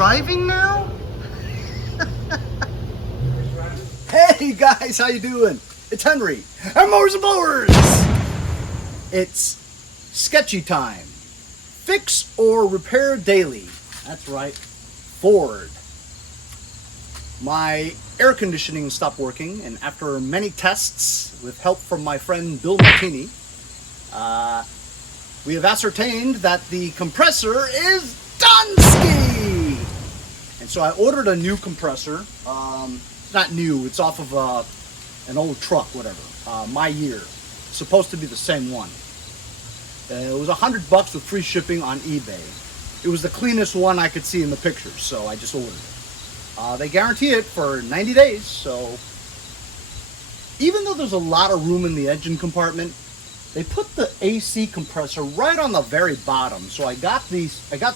driving now? Hey guys, how you doing? It's Henry, and Mowers and Blowers! It's sketchy time. Fix or repair daily. That's right, Ford. My air conditioning stopped working, and after many tests with help from my friend Bill Martini, we have ascertained that the compressor is done-ski! And so I ordered a new compressor. It's not new, it's off of an old truck, whatever. My year. It's supposed to be the same one. It was $100 with free shipping on eBay. It was the cleanest one I could see in the pictures, so I just ordered it. They guarantee it for 90 days, so even though there's a lot of room in the engine compartment, they put the AC compressor right on the very bottom. So I got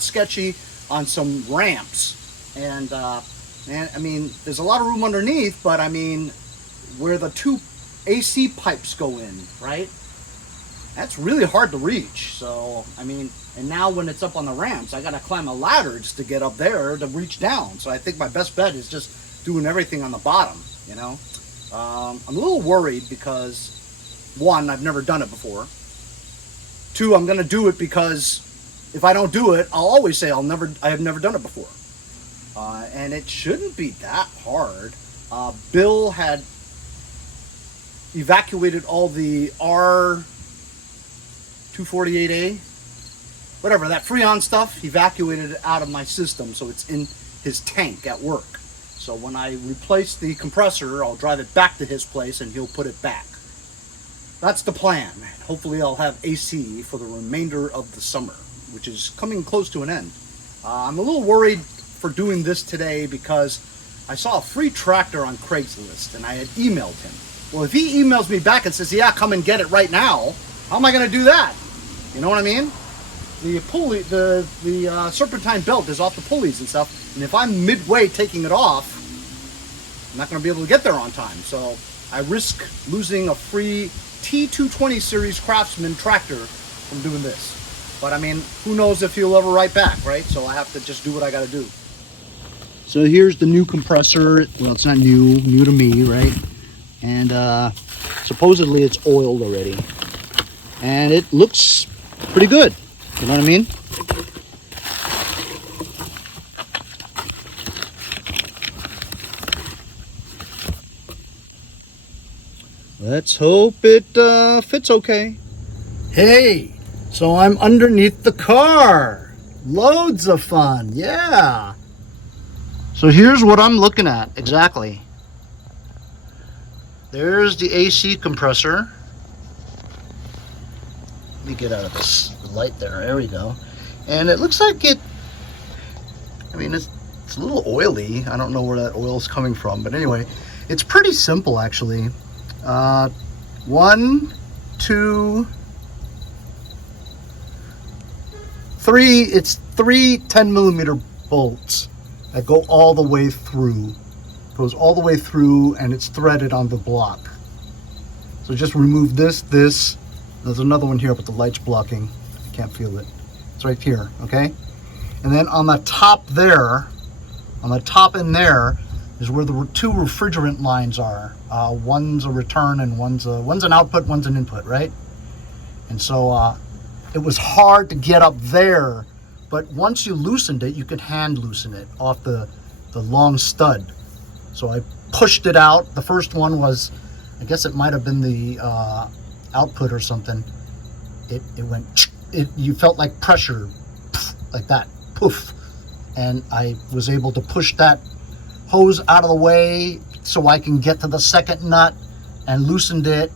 sketchy on some ramps, and man, I mean, there's a lot of room underneath, but I mean, where the two AC pipes go in, right? That's really hard to reach. So, I mean, and now when it's up on the ramps, I gotta climb a ladder just to get up there to reach down. So I think my best bet is just doing everything on the bottom, you know? I'm a little worried because, one, I've never done it before. Two, I'm gonna do it because if I don't do it, I'll always say I have never done it before. And it shouldn't be that hard. Bill had evacuated all the R248A, whatever, that Freon stuff, evacuated it out of my system, so it's in his tank at work. So when I replace the compressor, I'll drive it back to his place and he'll put it back. That's the plan. Hopefully I'll have AC for the remainder of the summer, which is coming close to an end. I'm a little worried for doing this today because I saw a free tractor on Craigslist and I had emailed him. Well, if he emails me back and says, yeah, come and get it right now, how am I going to do that? You know what I mean? The pulley, the serpentine belt is off the pulleys and stuff, and if I'm midway taking it off, I'm not going to be able to get there on time. So I risk losing a free T220 series Craftsman tractor from doing this. But I mean, who knows if he'll ever write back, right? So I have to just do what I got to do. So here's the new compressor. Well, it's not new to me, right? And supposedly it's oiled already. And it looks pretty good. You know what I mean? Let's hope it fits okay. Hey, so I'm underneath the car. Loads of fun, yeah. So here's what I'm looking at exactly. There's the AC compressor. Let me get out of this light there. There we go. And it looks like it, I mean, it's a little oily. I don't know where that oil is coming from, but anyway, it's pretty simple actually. 1, 2, 3, it's 3 10mm bolts that go all the way through. Goes all the way through and it's threaded on the block. So just remove this. There's another one here, but the light's blocking. I can't feel it. It's right here, okay? And then on the top there, on the top in there, is where the two refrigerant lines are. One's a return and one's an output, one's an input, right? And so it was hard to get up there, but once you loosened it, you could hand loosen it off the long stud. So I pushed it out. The first one was, I guess it might have been the output or something. It went, you felt like pressure, like that, poof. And I was able to push that hose out of the way so I can get to the second nut and loosened it,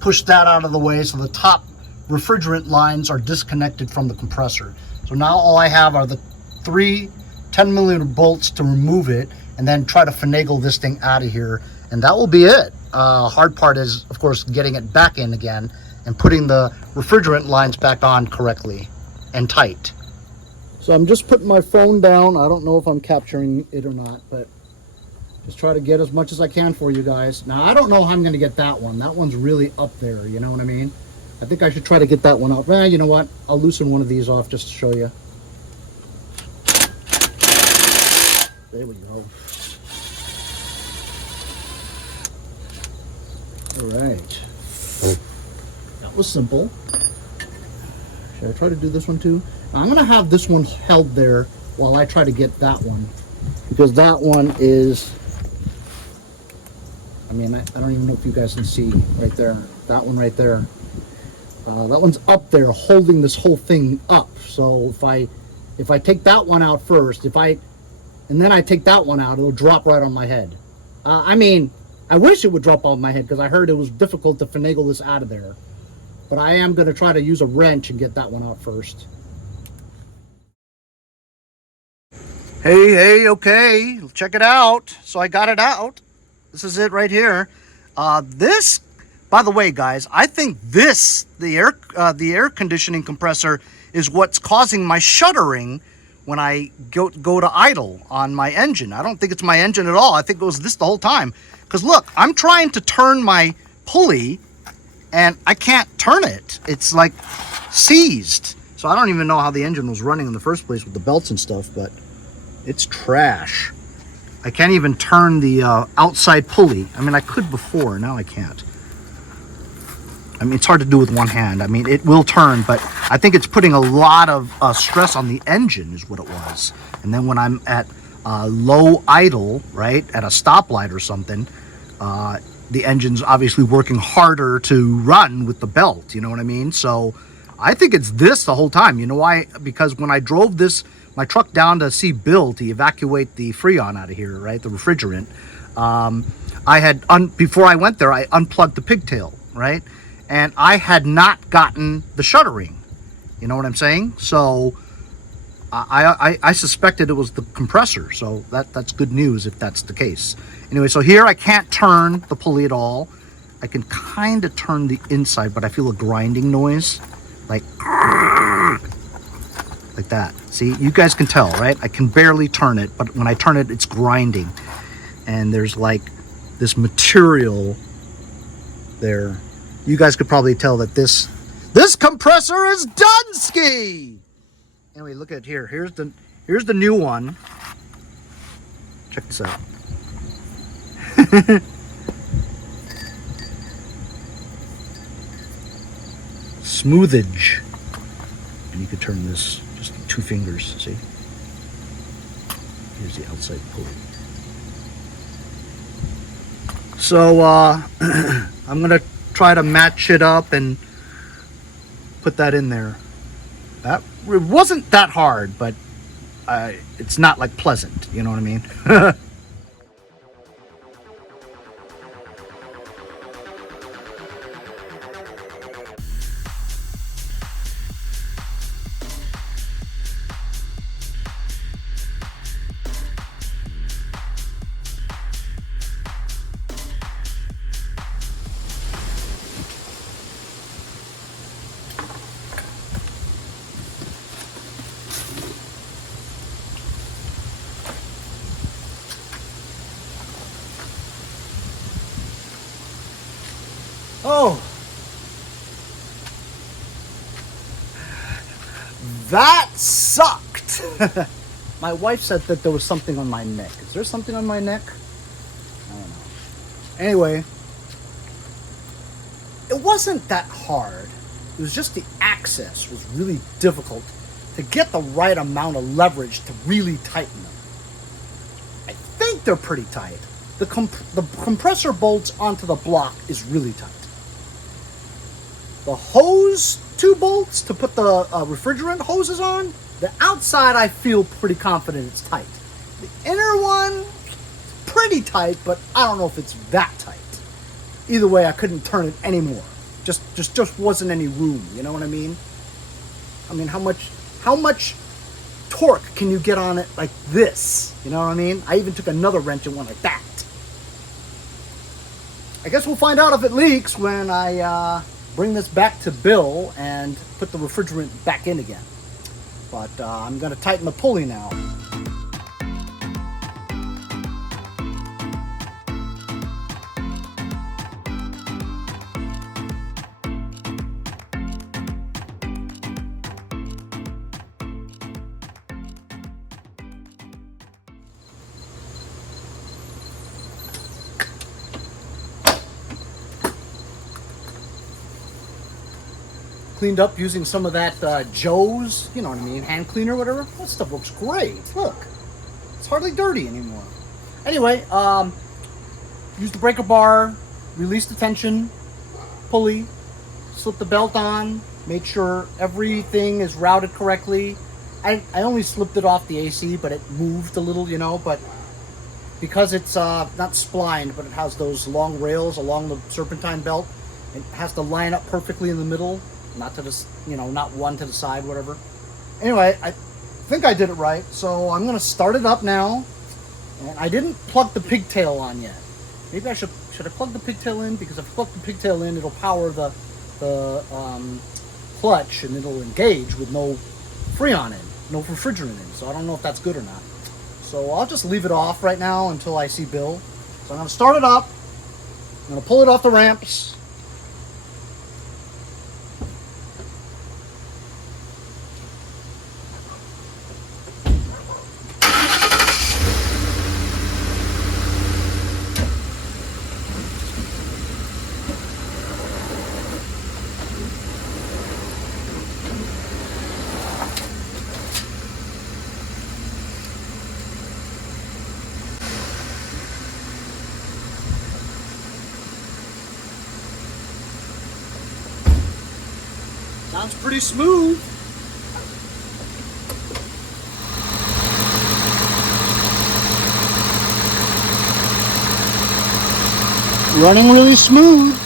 pushed that out of the way so the top refrigerant lines are disconnected from the compressor. So now all I have are the 3 10mm bolts to remove it and then try to finagle this thing out of here, and that will be it. Hard part is, of course, getting it back in again and putting the refrigerant lines back on correctly and tight. So I'm just putting my phone down. I don't know if I'm capturing it or not, but just try to get as much as I can for you guys. Now, I don't know how I'm going to get that one. That one's really up there, you know what I mean? I think I should try to get that one up. You know what? I'll loosen one of these off just to show you. There we go. All right. That was simple. Should I try to do this one too? I'm gonna have this one held there while I try to get that one, because that one is, I mean, I don't even know if you guys can see right there. That one right there. That one's up there holding this whole thing up. So if I take that one out first, and then I take that one out, it'll drop right on my head. I mean, I wish it would drop on my head, because I heard it was difficult to finagle this out of there. But I am going to try to use a wrench and get that one out first. Hey, okay, check it out. So I got it out. This is it right here. This, by the way, guys, I think this, the air conditioning compressor, is what's causing my shuddering when I go to idle on my engine. I don't think it's my engine at all. I think it was this the whole time. Because look, I'm trying to turn my pulley and I can't turn it. It's like seized. So I don't even know how the engine was running in the first place with the belts and stuff, but it's trash. I can't even turn the outside pulley. I mean, I could before, now I can't. I mean, it's hard to do with one hand. I mean, it will turn, but I think it's putting a lot of stress on the engine is what it was. And then when I'm at low idle, right, at a stoplight or something, the engine's obviously working harder to run with the belt, you know what I mean? So I think it's this the whole time. You know why? Because when I drove my truck down to see Bill to evacuate the Freon out of here, right, the refrigerant, I had, before I went there, I unplugged the pigtail, right? And I had not gotten the shuttering. You know what I'm saying? So I suspected it was the compressor. So that's good news if that's the case. Anyway, so here I can't turn the pulley at all. I can kind of turn the inside, but I feel a grinding noise. Like that. See, you guys can tell, right? I can barely turn it, but when I turn it, it's grinding. And there's like this material there. You guys could probably tell that this compressor is Dunsky. Anyway, look at here. Here's the new one. Check this out. Smoothage. And you could turn this just 2 fingers, see? Here's the outside pulley. So I'm gonna try to match it up and put that in there. It wasn't that hard, but it's not like pleasant, you know what I mean? Oh, that sucked. My wife said that there was something on my neck. Is there something on my neck? I don't know. Anyway, it wasn't that hard. It was just the access was really difficult to get the right amount of leverage to really tighten them. I think they're pretty tight. The compressor bolts onto the block is really tight. The hose 2 bolts to put the refrigerant hoses on, the outside I feel pretty confident it's tight. The inner one, pretty tight, but I don't know if it's that tight. Either way, I couldn't turn it anymore. Just wasn't any room, you know what I mean? I mean, how much torque can you get on it like this? You know what I mean? I even took another wrench and went like that. I guess we'll find out if it leaks when I bring this back to Bill and put the refrigerant back in again. But I'm going to tighten the pulley now. cleaned up using some of that Joe's, you know what I mean, hand cleaner, whatever. That stuff looks great. Look, it's hardly dirty anymore. Anyway, use the breaker bar, release the tension, pulley, slip the belt on, make sure everything is routed correctly. I only slipped it off the AC, but it moved a little, you know, but because it's not splined, but it has those long rails along the serpentine belt, it has to line up perfectly in the middle, not to the, you know, not one to the side, whatever. Anyway, I think I did it right, so I'm gonna start it up now. And I didn't plug the pigtail on yet. Maybe I should I plug the pigtail in? Because if I plug the pigtail in, it'll power the clutch and it'll engage with no Freon in, no refrigerant in. So I don't know if that's good or not. So I'll just leave it off right now until I see Bill. So I'm gonna start it up. I'm gonna pull it off the ramps. Sounds pretty smooth. Running really smooth.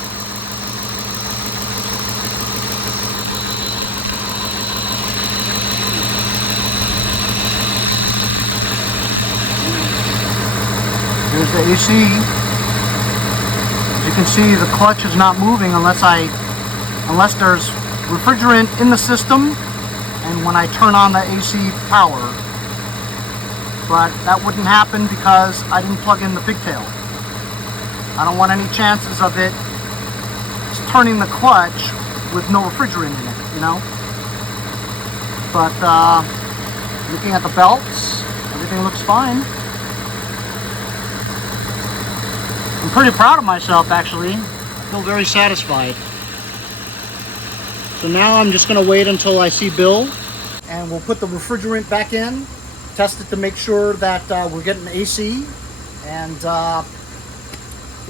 Here's the AC. As you can see, the clutch is not moving unless there's refrigerant in the system and when I turn on the AC power. But that wouldn't happen because I didn't plug in the pigtail. I don't want any chances of it turning the clutch with no refrigerant in it, you know? But looking at the belts, everything looks fine. I'm pretty proud of myself, actually. I feel very satisfied. So now I'm just going to wait until I see Bill, and we'll put the refrigerant back in, test it to make sure that we're getting AC, and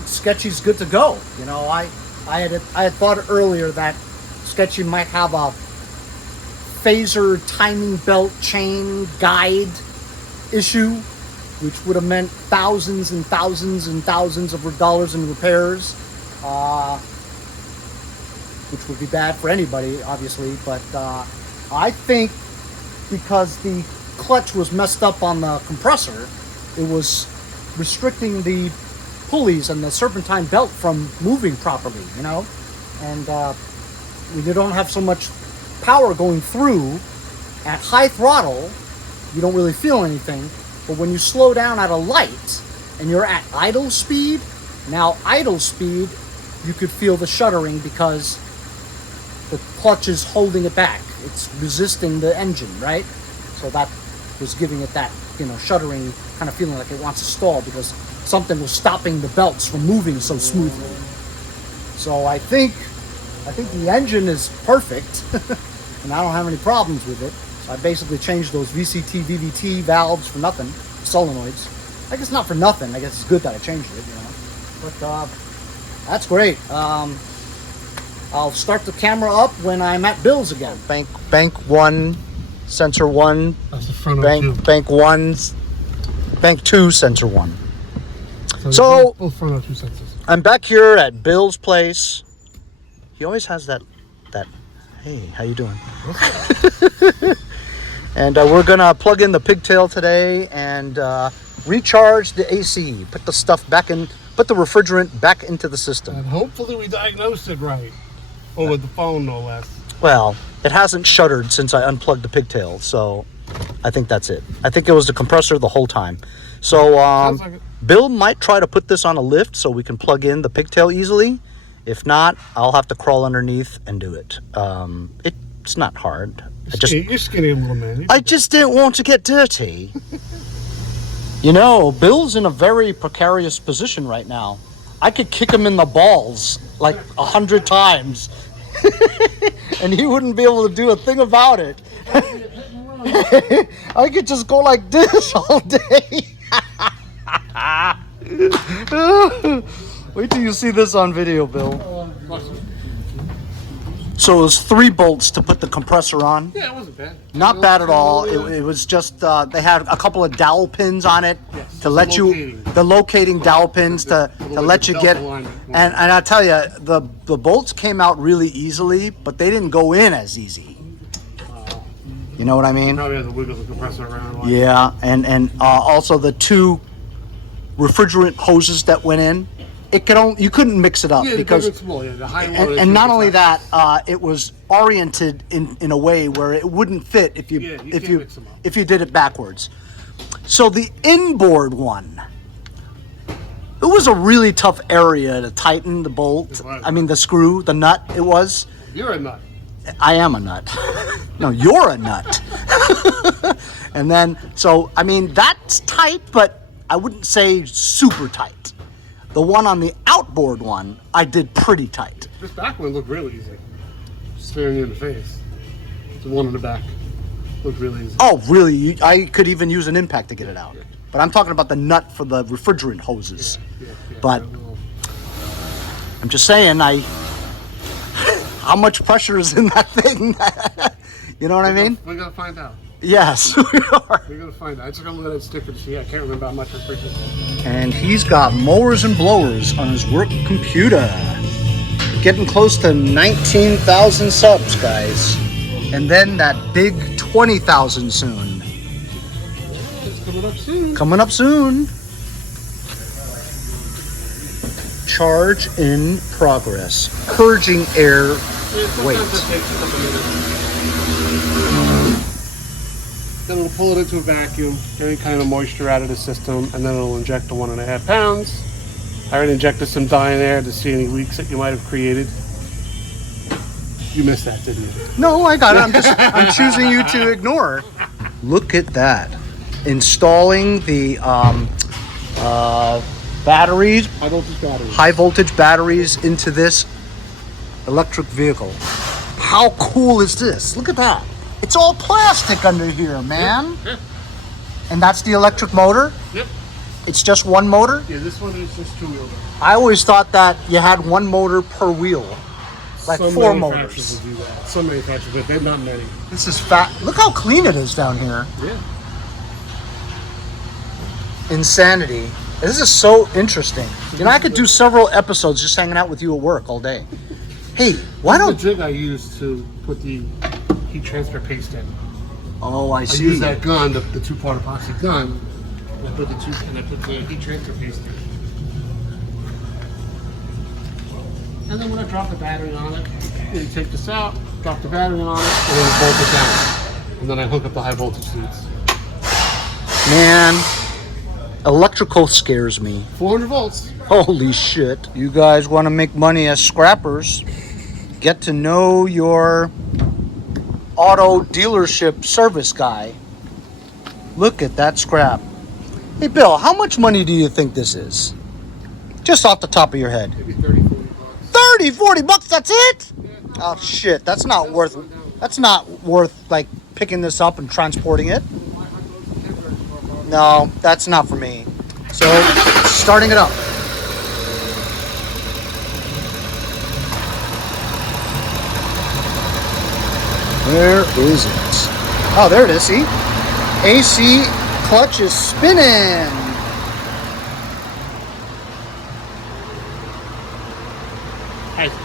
Sketchy's good to go. You know, I had thought earlier that Sketchy might have a phaser timing belt chain guide issue, which would have meant thousands and thousands and thousands of dollars in repairs. Which would be bad for anybody, obviously, but I think because the clutch was messed up on the compressor, it was restricting the pulleys and the serpentine belt from moving properly, you know? And when you don't have so much power going through, at high throttle, you don't really feel anything, but when you slow down at a light and you're at idle speed, now idle speed, you could feel the shuddering because the clutch is holding it back. It's resisting the engine, right? So that was giving it that, you know, shuddering kind of feeling like it wants to stall because something was stopping the belts from moving so smoothly. So I think the engine is perfect and I don't have any problems with it. So I basically changed those VCT, VVT valves for nothing, solenoids. I guess not for nothing. I guess it's good that I changed it, you know. But that's great. I'll start the camera up when I'm at Bill's again. Bank 1, sensor 1. That's the front bank 1, bank 2, sensor 1. So both front of 2 sensors. I'm back here at Bill's place. He always has that hey, how you doing? And we're gonna plug in the pigtail today and recharge the AC. Put the stuff back in. Put the refrigerant back into the system. And hopefully we diagnosed it right. Over the phone, no less. Well, it hasn't shuddered since I unplugged the pigtail, so I think that's it. I think it was the compressor the whole time. So like Bill might try to put this on a lift so we can plug in the pigtail easily. If not, I'll have to crawl underneath and do it. It's not hard. You're skinny little man. I just didn't want to get dirty. You know, Bill's in a very precarious position right now. I could kick him in the balls like 100 times and he wouldn't be able to do a thing about it. I could just go like this all day. Wait till you see this on video, Bill. So it was 3 bolts to put the compressor on. Yeah, it wasn't bad. Not bad at all. It was just they had a couple of dowel pins on it to let you the locating dowel pins to let you get. And I tell you, the bolts came out really easily, but they didn't go in as easy. You know what I mean? Probably has to wiggle the compressor around. Yeah, and also the 2 refrigerant hoses that went in. It could you couldn't mix it up because the high and not only that, it was oriented in a way where it wouldn't fit if you did it backwards. So the inboard one, it was a really tough area to tighten the bolt. I mean the screw, the nut. It was. You're a nut. I am a nut. No, you're a nut. And then so I mean that's tight, but I wouldn't say super tight. The one on the outboard one, I did pretty tight. This back one looked really easy. Staring you in the face. The one in the back looked really easy. Oh, really? I could even use an impact to get it out. But I'm talking about the nut for the refrigerant hoses. Yeah, but I'm just saying, how much pressure is in that thing? You know what I mean? We're going to find out. Yes, we are. We're going to find out. I just got to look at that sticker to see. I can't remember how much refrigerant. And he's got mowers and blowers on his work computer. Getting close to 19,000 subs, guys. And then that big 20,000 soon. It's coming up soon. Coming up soon. Charge in progress. Purging air. Wait. Then it'll pull it into a vacuum, any kind of moisture out of the system, and then it'll inject the 1.5 pounds. I already injected some dye in there to see any leaks that you might have created. You missed that, didn't you? No, I got it. I'm choosing you to ignore. Look at that. Installing the batteries, high voltage batteries into this electric vehicle. How cool is this? Look at that. It's all plastic under here, man. Yep. And that's the electric motor? Yep. It's just one motor? Yeah, this one is just 2-wheeler. I always thought that you had one motor per wheel. Like Some 4 manufacturers motors. will do that. Some manufacturers, but they're not many. This is fat. Look how clean it is down here. Yeah. Insanity. This is so interesting. You know, I could do several episodes just hanging out with you at work all day. Hey, why don't... The jig I used to put the heat transfer paste in. Oh, I I see. used that gun, the 2-part epoxy gun, and I put the heat transfer paste in. And then when I drop the battery on it, you take this out, drop the battery on it, and then bolt it down. And then I hook up the high voltage leads. Man, electrical scares me. 400 volts. Holy shit. You guys want to make money as scrappers? Get to know your auto dealership service guy. Look at that scrap. Hey Bill, how much money do you think this is? Just off the top of your head. Maybe 30, 40 bucks. 30, 40 bucks, that's it? Oh shit, that's not worth like picking this up and transporting it. No, that's not for me. So, starting it up. Where is it? Oh, there it is, see? AC clutch is spinning.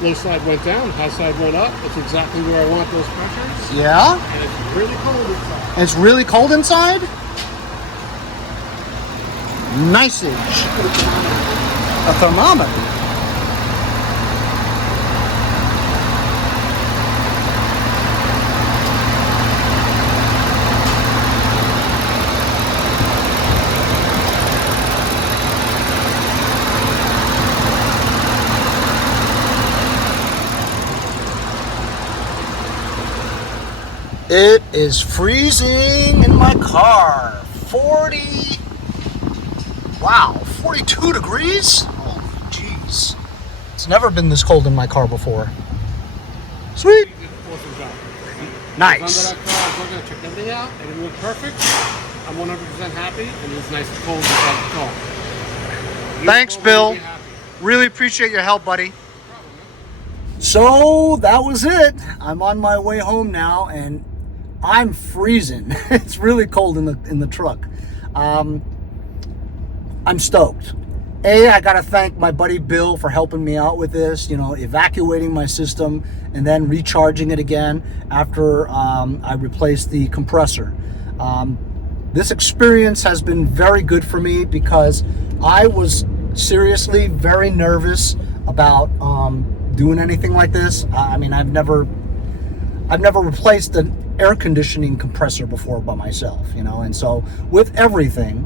Low side went down, high side went up. That's exactly where I want those pressures. Yeah? And it's really cold inside. It's really cold inside? Niceage. A thermometer. It is freezing in my car. 40. Wow, 42 degrees? Oh, jeez. It's never been this cold in my car before. Sweet. You did an awesome job. Nice. Under that car, I was looking, I checked everything out, everything looked perfect. I'm 100% happy, and it's nice and cold inside the car. Thanks, You're Bill. gonna be happy. Really appreciate your help, buddy. So that was it. I'm on my way home now, and I'm freezing. It's really cold in the truck. I'm stoked. I gotta thank my buddy Bill for helping me out with this, you know, evacuating my system and then recharging it again after I replaced the compressor. This experience has been very good for me because I was seriously very nervous about doing anything like this. I mean, I've never replaced an air conditioning compressor before by myself, you know, and so with everything,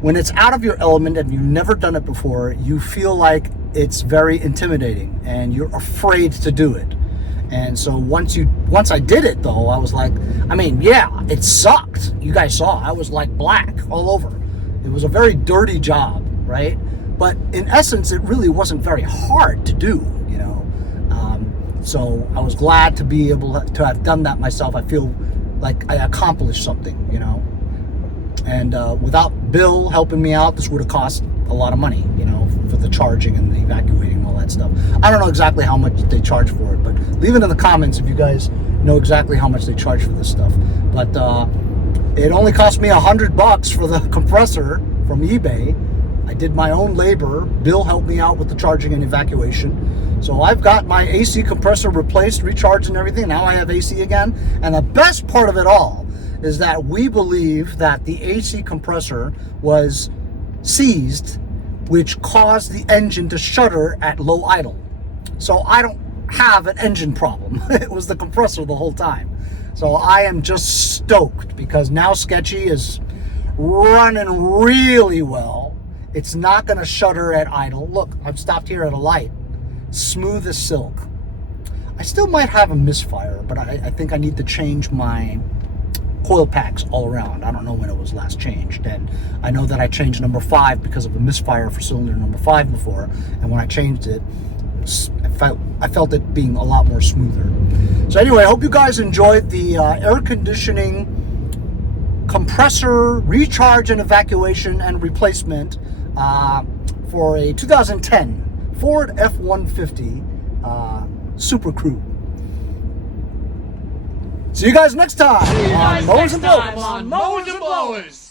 when it's out of your element and you've never done it before, you feel like it's very intimidating and you're afraid to do it. And so once I did it though, I was like, I mean, yeah, it sucked. You guys saw, I was like black all over. It was a very dirty job, right? But in essence, it really wasn't very hard to do, you know? So I was glad to be able to have done that myself. I feel like I accomplished something, you know? And without Bill helping me out, this would have cost a lot of money, you know, for the charging and the evacuating and all that stuff. I don't know exactly how much they charge for it, but leave it in the comments if you guys know exactly how much they charge for this stuff. But it only cost me $100 for the compressor from eBay. I did my own labor. Bill helped me out with the charging and evacuation. So I've got my AC compressor replaced, recharged and everything. Now I have AC again. And the best part of it all is that we believe that the AC compressor was seized, which caused the engine to shudder at low idle. So I don't have an engine problem. It was the compressor the whole time. So I am just stoked because now Sketchy is running really well. It's not going to shudder at idle. Look, I've stopped here at a light. Smooth as silk. I still might have a misfire, but I think I need to change my coil packs all around. I don't know when it was last changed, and I know that I changed number 5 because of a misfire for cylinder number 5 before, and when I changed it, I felt it being a lot more smoother. So anyway, I hope you guys enjoyed the air conditioning compressor recharge and evacuation and replacement for a 2010 Ford F-150 Super Crew. See you guys next time on Mowers and Blowers. On Mowers and Blowers.